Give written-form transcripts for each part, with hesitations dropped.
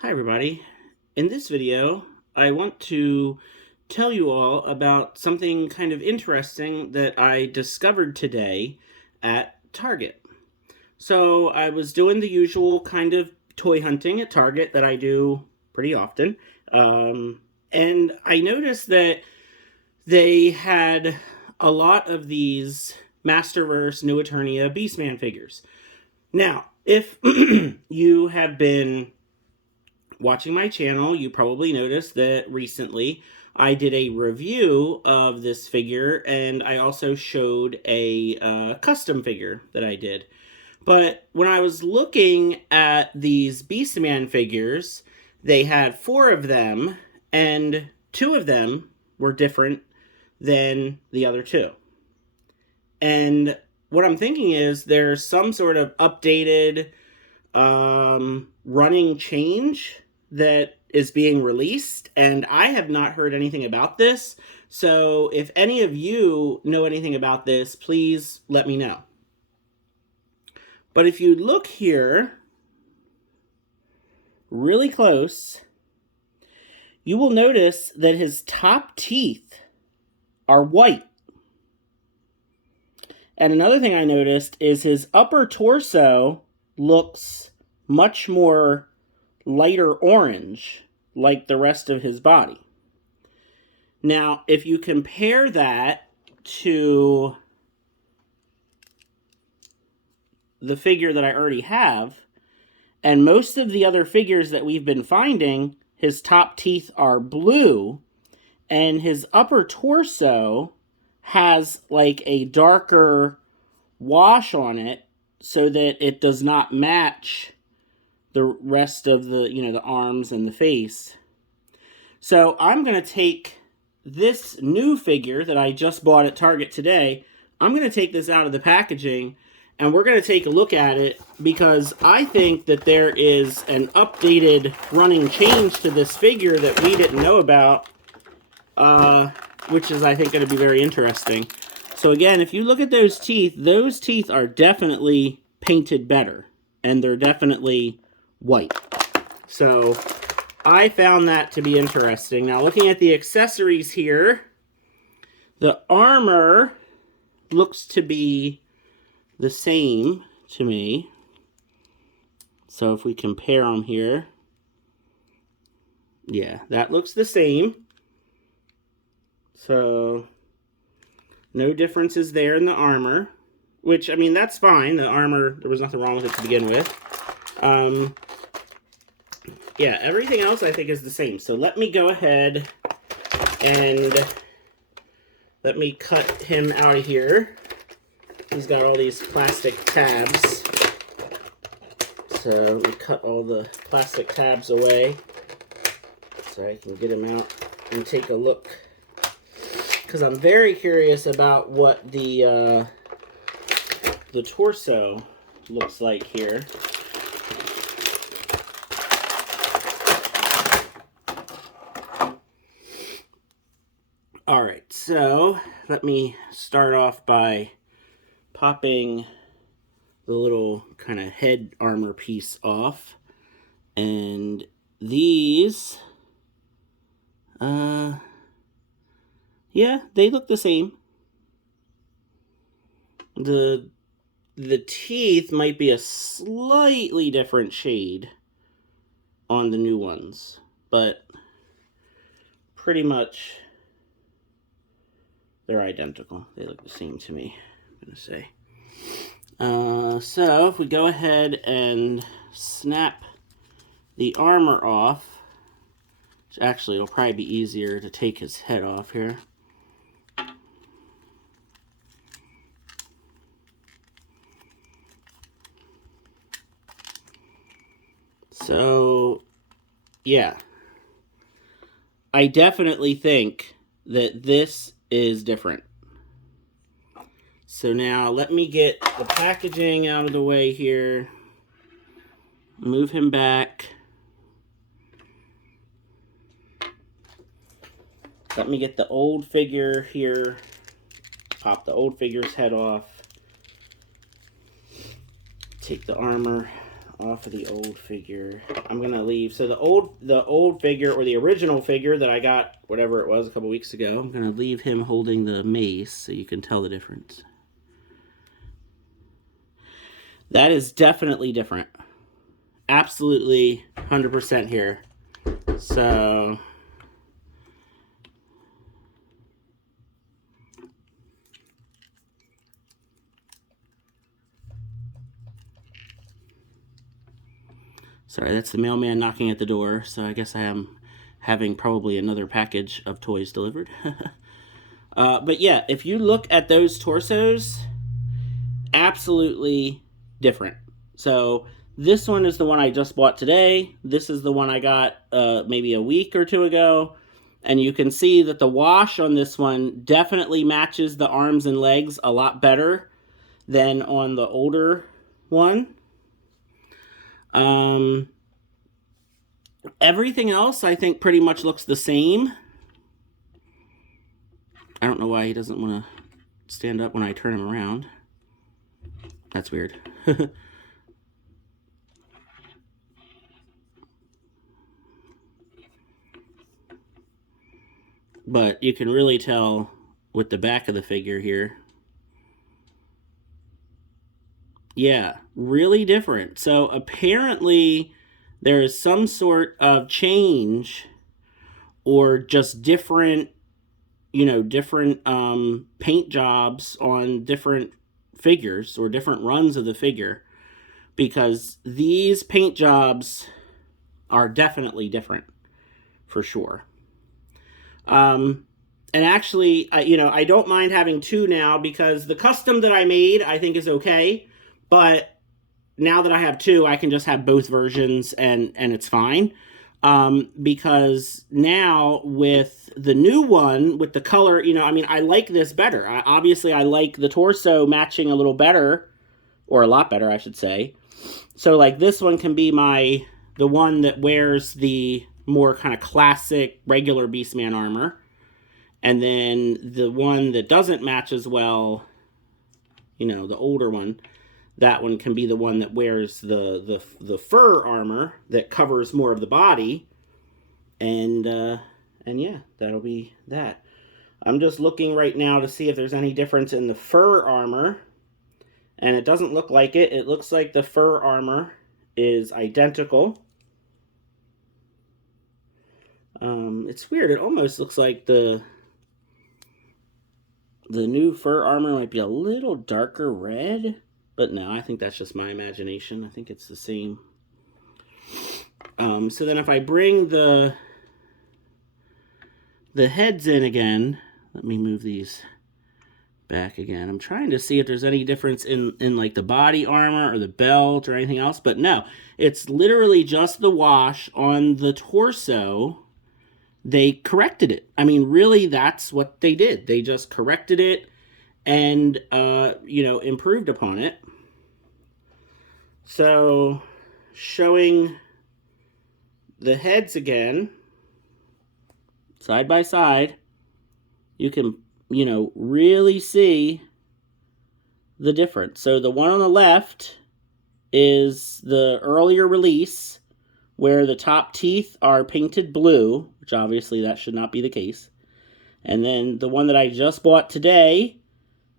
Hi everybody. In this video, I want to tell you all about something kind of interesting that I discovered today at Target. So I was doing the usual kind of toy hunting at Target that I do pretty often. And I noticed that they had a lot of these Masteverse New Eternia Beastman figures. Now, if you have been watching my channel, you probably noticed that recently I did a review of this figure, and I also showed a custom figure that I did. But when I was looking at these Beastman figures, they had 4 of them, and 2 of them were different than the other 2. And what I'm thinking is there's some sort of updated running change that is being released, and I have not heard anything about this. So if any of you know anything about this, please let me know. But if you look here really close, you will notice that his top teeth are white. And another thing I noticed is his upper torso looks much more lighter orange, like the rest of his body. Now, if you compare that to the figure that I already have, and most of the other figures that we've been finding, his top teeth are blue, and his upper torso has like a darker wash on it so that it does not match the rest of the, the arms and the face. So I'm going to take this new figure that I just bought at Target today, I'm going to take this out of the packaging and we're going to take a look at it because I think that there is an updated running change to this figure that we didn't know about, which is, I think, going to be very interesting. So again, if you look at those teeth are definitely painted better, and they're definitely white. So I found that to be interesting. Now, looking at the accessories here, the armor looks to be the same to me. So if we compare them here, yeah, that looks the same. So no differences there in the armor, which, I mean, that's fine. The armor, there was nothing wrong with it to begin with. Yeah, everything else I think is the same. So let me go ahead and let me cut him out of here. He's got all these plastic tabs. So we cut all the plastic tabs away so I can get him out and take a look. Because I'm very curious about what the torso looks like here. Alright, so let me start off by popping the little kind of head armor piece off. And these, yeah, they look the same. The teeth might be a slightly different shade on the new ones, but pretty much they're identical. They look the same to me, I'm going to say. So if we go ahead and snap the armor off, which actually will probably be easier to take his head off here. So, yeah, I definitely think that this is different. So now let me get the packaging out of the way here, move him back. Let me get the old figure here, pop the old figure's head off, take the armor off of the old figure. I'm gonna leave, so the old figure, or the original figure that I got, whatever it was, a couple weeks ago, I'm gonna leave him holding the mace so you can tell the difference. That is definitely different. Absolutely 100% here. So sorry, that's the mailman knocking at the door, so I guess I am having probably another package of toys delivered. But yeah, if you look at those torsos, absolutely different. So this one is the one I just bought today. This is the one I got maybe a week or two ago. And you can see that the wash on this one definitely matches the arms and legs a lot better than on the older one. Everything else I think pretty much looks the same. I don't know why he doesn't want to stand up when I turn him around. That's weird. But you can really tell with the back of the figure here. Yeah, really different. So apparently there is some sort of change or just different, different paint jobs on different figures or different runs of the figure, because these paint jobs are definitely different for sure. And actually, I don't mind having two now, because the custom that I made I think is okay, but now that I have two, I can just have both versions and it's fine. Because now with the new one, with the color, I like this better. Obviously, I like the torso matching a little better, or a lot better, I should say. So like this one can be the one that wears the more kind of classic regular Beastman armor. And then the one that doesn't match as well, the older one, that one can be the one that wears the fur armor that covers more of the body. And yeah, that'll be that. I'm just looking right now to see if there's any difference in the fur armor. And it doesn't look like it. It looks like the fur armor is identical. It's weird. It almost looks like the new fur armor might be a little darker red. But no, I think that's just my imagination. I think it's the same. So then if I bring the heads in again, let me move these back again. I'm trying to see if there's any difference in like the body armor or the belt or anything else, but no, it's literally just the wash on the torso. They corrected it. I mean, really, that's what they did. They just corrected it and improved upon it. So showing the heads again side by side, you can really see the difference. So the one on the left is the earlier release, where the top teeth are painted blue, which obviously that should not be the case. And then the one that I just bought today,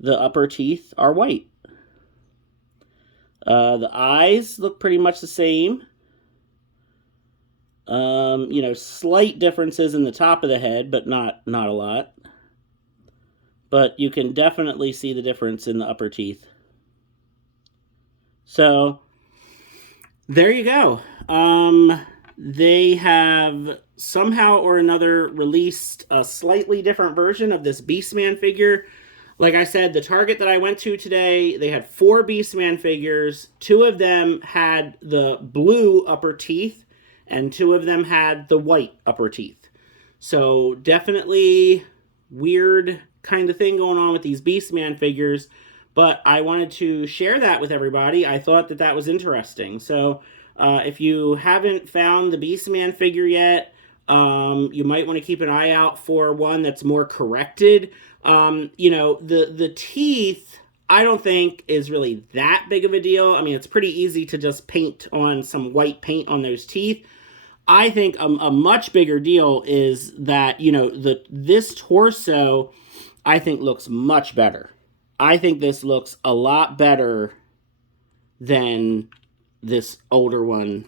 the upper teeth are white. The eyes look pretty much the same. Slight differences in the top of the head, but not a lot. But you can definitely see the difference in the upper teeth. So there you go. They have somehow or another released a slightly different version of this Beastman figure. Like I said, the Target that I went to today, they had 4 Beastman figures. 2 of them had the blue upper teeth, and 2 of them had the white upper teeth. So definitely weird kind of thing going on with these Beastman figures, but I wanted to share that with everybody. I thought that was interesting. So if you haven't found the Beastman figure yet, you might want to keep an eye out for one that's more corrected. The teeth, I don't think is really that big of a deal. I mean, it's pretty easy to just paint on some white paint on those teeth. I think a much bigger deal is that, you know, this torso, I think, looks much better. I think this looks a lot better than this older one.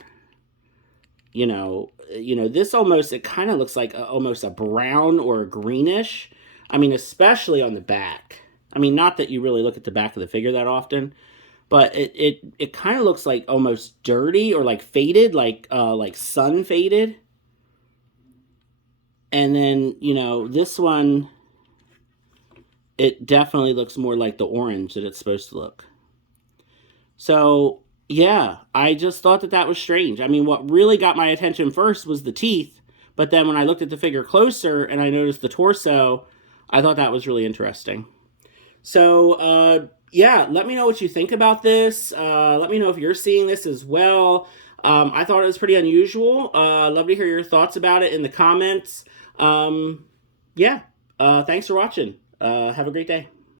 You know, this almost, it kind of looks like almost a brown or a greenish. I mean, especially on the back. I mean, not that you really look at the back of the figure that often, but it kind of looks like almost dirty or like faded, like sun faded. And then, you know, this one, it definitely looks more like the orange that it's supposed to look. So, yeah, I just thought that that was strange. I mean, what really got my attention first was the teeth, but then when I looked at the figure closer and I noticed the torso, I thought that was really interesting. So, yeah, let me know what you think about this. Let me know if you're seeing this as well. I thought it was pretty unusual. Love to hear your thoughts about it in the comments. Yeah, thanks for watching. Have a great day.